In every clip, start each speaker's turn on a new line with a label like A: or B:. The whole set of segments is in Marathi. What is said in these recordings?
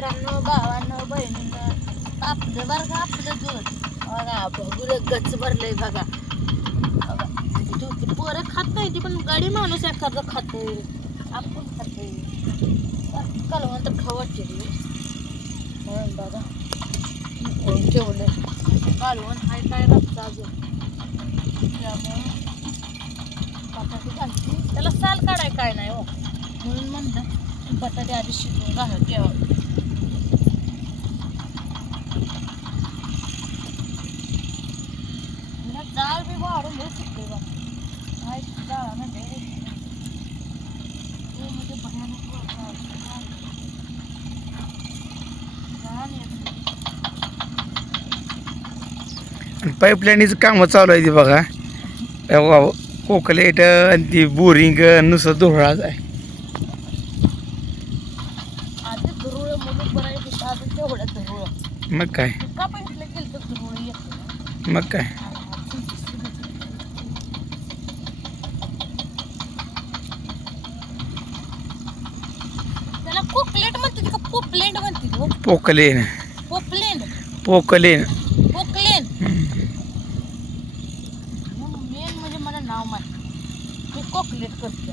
A: मित्रांनो भावांनो बहिणींनो आपलं बरं का आपलं दूध. बघा बघून गच भरलंय बघा. बघा. पोरं खात नाही ती पण गाडी माणूस एखादं खातोय. आपण खातोय. कलवंत खवटचे म्हणून बघा ठेवलं कालवण हाय काय रस्ता अजून? त्यामुळं बटाटे घालते. त्याला साल काढाय काय नाही हो. म्हणून म्हणलं बटाटे आधी शिजवून घालत ठेवा हिला जाळ बी वाढून लय सुटते बा काय जाळा म्हणजे हे म्हणजे भयानक जाळ. जाळ येते.
B: पाईपलाईनीचं कामं चालू आहे ती बघा. कोकलेट आणि ती बोरिंग नुसतं धुळाच आहे.
A: आधी धुरुळ म्हणून बरं आहे होतं अजून तेवढं धुरुळ
B: मग काय
A: का पण इथलं गेलं तर धुरुळ येतं
B: मग काय
A: त्याला पोपलेट म्हणते का पोपलेंड म्हणते हो
B: पोकलेन.
A: पोपलेंड
B: पोकलेन.
A: पोकलेन. मेन म्हणजे मला नाव माहिती मी कोकलेट करते.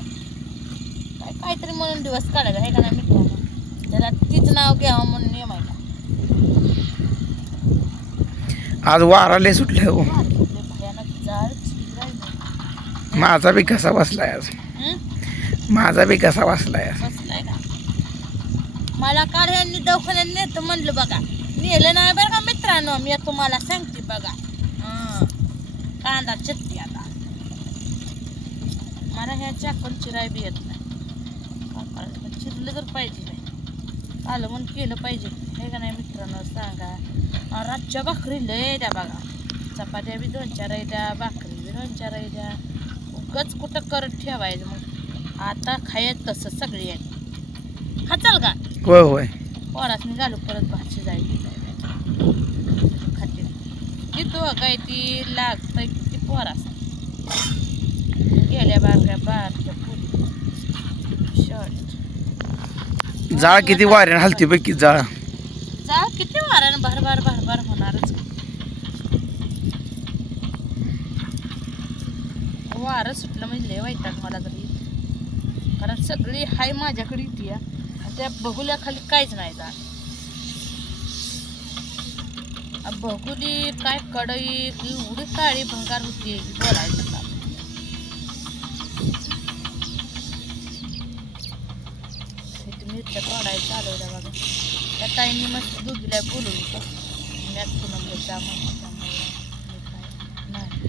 A: काय काहीतरी म्हणून दिवस काढायचा आहे का नाही मित्रांनो त्याला तीच नाव घ्यावं म्हणून नियम आहे का
B: आज वाराले सुटले हो.
A: भयानक जाळ.
B: माझा बी कसा बसलाय आज.
A: हं?
B: माझा बी कसा बसलाय आज.
A: बसलाय का? मला काल यांनी दवाखान्यात नेतं म्हणलं बघा. नेलं नाही बरं का मित्रांनो? मी तुम्हाला सांगते बघा. कांदा चटती आता. मला ह्या चाकण चिराय बी येत नाही. चिरलं तर पाहिजे नाही आलं म्हणून केलं पाहिजे. हे का नाही मित्रांनो सांगा. रातच्या भाकरी लय द्या बघा. चपात्या बी दोन चार द्या भाकरी बी दोन चार द्या उगच कुठं करत ठेवायचं मग? आता खायत तसं सगळी आहे. खाचाल का?
B: होय होय.
A: पोरासनी घालू परत भाजी जायची खाते. किती काय ती लागतंय किती पोरास गेल्या बारक्या बारक्या पुरी शर्ट
B: जाळ किती वाऱ्यानं हलती बघ किती जाळ.
A: जा किती वारानं भर भर भर भर होणारच. वारं सुटलं म्हणजे लय वैताग मला तरी. कारण सगळी हाय माझ्याकडे येते आणि त्या बगुल्याखाली काहीच नाही जा बगुली बघुली काय कडई एवढी काळी भंगार होती बोलायचं का? मिरच्या तोडायला चालवल्या बघा. त्या ताईंनी मस्त दुधीला बोलवलं होतं. मी पुन्हा जा म्हणून त्यामुळे मी काय नाही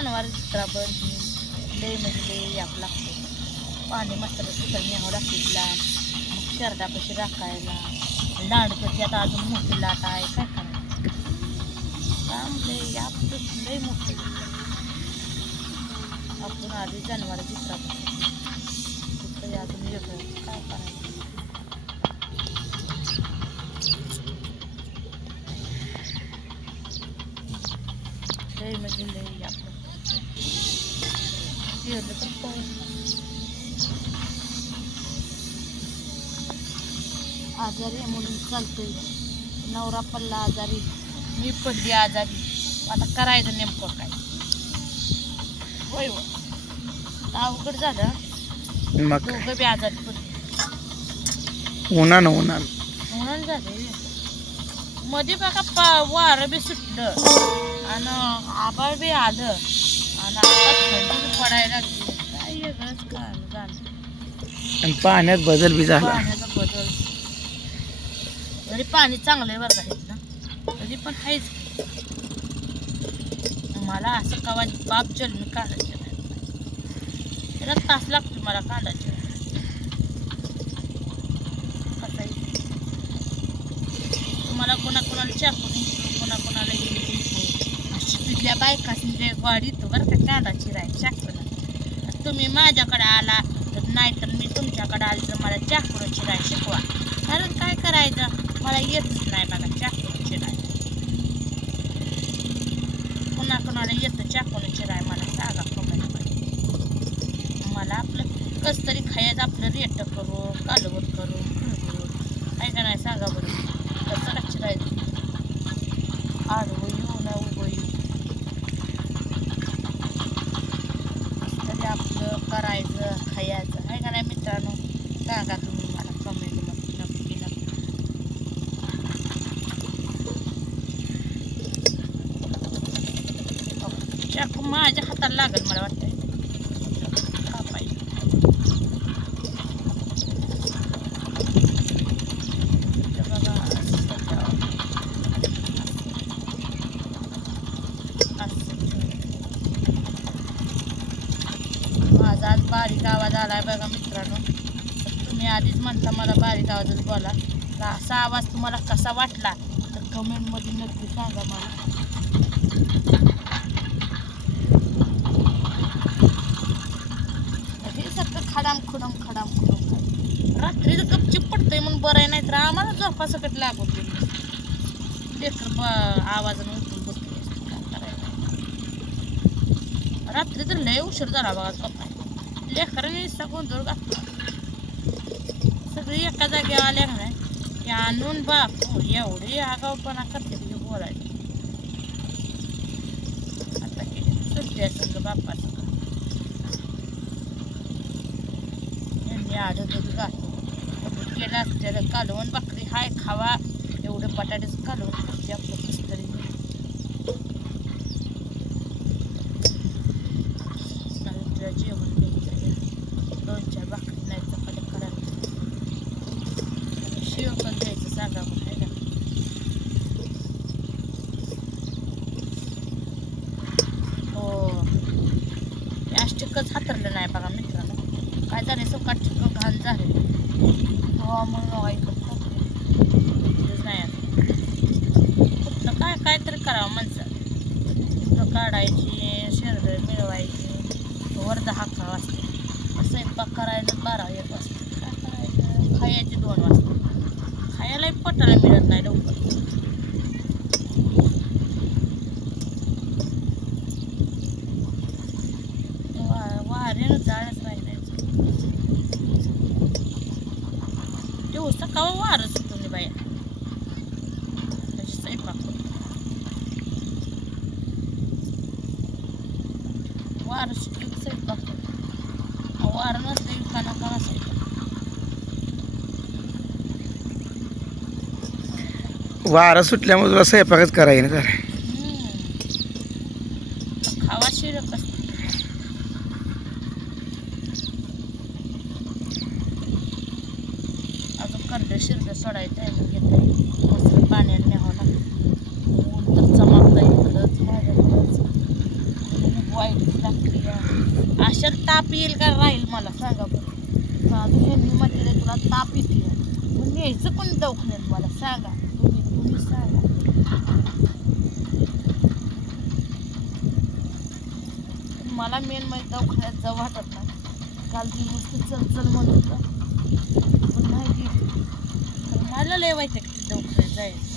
A: आहे जनावर चित्रा पण लय म्हणजे लय याप लागतो. पाणी मस्त तिथं न्यावं लागते तिला. मग शर्टापाशी राखायला. दांडकची आता अजून मोठी लाट आहे काय करायचं? काम लय याप लय मोठे. आपण आधी जनावर चित्रा अजून वेगळं काय करायचं? म्हणजे आजारी आहे म्हणून चालतंय. नवरा पडला आजारी. मी पडली आजारी. आता करायचं नेमकं काय? होय हो अवघड झालं.
B: मग?
A: दोघं बी आजारी पडले
B: उन्हानं उन्हानं.
A: म्हणून झाले. मध्ये बघा पा वारं बी सुटलं. आणि आभाळ बी आलं. आणि आता थंडी पडायला लागली. काय वेगळंच काम झालं.
B: आणि पाण्यात बदल बी झाला.
A: पाण्याचा बदल. तरी पाणी चांगलं आहे बरं का तरी पण आहेच मला असं कवा बाप जन्मी काढायचे नाही. त्याला तास लागतो मला काढायचे कसं आहे तुम्हाला कोणाकोणाला चाकून कोणा कोणाला अशी तिथल्या बायकासनी गाडी तो बरं का कांदाची राय चाकून. तुम्ही माझ्याकडे आला तर नाही तर मी तुमच्याकडे आले तर मला चाकून चिराय शिकवा. कारण काय करायचं? मला येतच नाही बघा चाकून चिराय. कुणा कुणाला येतं चाकून चिराय मला सांगा कमेंटमध्ये. मला आपलं कस तरी खायचं आपलं रेट करू कालवत करू करू. का नाही सांगा बरं. कसं का चिरायचं? आडवं येऊ ना उभं येऊ. तरी आपलं करायचं खायचं. आहे का नाही मित्रांनो? सांगा तुम्ही मला कमेंटमध्ये नक्की नक्की चाकू माझ्या हाताला लागल मला वाटतं माझा आज बारीक आवाज आलाय बघा मित्रांनो. तुम्ही आधीच म्हणता मला बारीक आवाजच बोला. तर असा आवाज तुम्हाला कसा वाटला? तर कमेंटमध्ये नक्की सांगा मला. रात्री तर गपचिप पडतंय म्हणून बरं आहे नाही तर आम्हाला झोपा सकट लागून गेली लेकर आवाजानं उठून बसली रात्री तर लय उशीर झाला बघा झोपा लेकरांनी सगळं गोंधळ घातला सगळी एका जागी आल्या का नाही? की आणून बापू एवढी आगावपणा करते तुझे आता किती सगळं असेल बाप्पा सगळं दूध घातलं दूध केलं असतं कालवण भाकरी हाय खावा. एवढं बटाट्याचं कालवण करते आपलं कसं तरी जेवण दोन चार भाकरी नाही चपात्या करायचं आणि पण द्यायचं सांगा मग आहे हो. प्लास्टिकच हातरलं नाही बघा मित्रांनो. काय झाले सकाळ चिकन घाण झाले. हो मग ऐकत नाही आता. काय काय करावं माणसं. काढायची शेरड मिळवायची वर दहा अकरा वाजते स्वयंपाक करायला बारा एक वाजता. काय करायचं? खायचे दोन वाजता. खायलाही पटायला मिळत नाही लवकर. दिवसा कवा वारं सुटून बाया त्याची स्वयंपाक होतो. वारं सुटली की स्वयंपाक होतो. अहो, वारं नसले स्वयंपाक
B: वारं सुटल्यामुळे तुला स्वयंपाकच करायला ना जरा
A: हम्म. खावा शिरक असते अजून शिरडं सोडायचं आहे मग येतं मस्त पाण्याने न्यावं लागतं. ऊन तर चमकतं इकडंच माझ्याकडंच खूप वाईट लागते अशा ताप येईल का? राहील मला सांगा बरं. अजून यांनी म्हटलेलं तुला ताप येते मग न्यायचं पण दवाखान्यात मला सांगा. तुम्ही तुम्ही सांगा. मला मेन म्हणजे दवाखान्यात जाऊ वाटत नाही. काल ती नुसती चल चल म्हणत माहिती मला लय वाईट आहे जायचं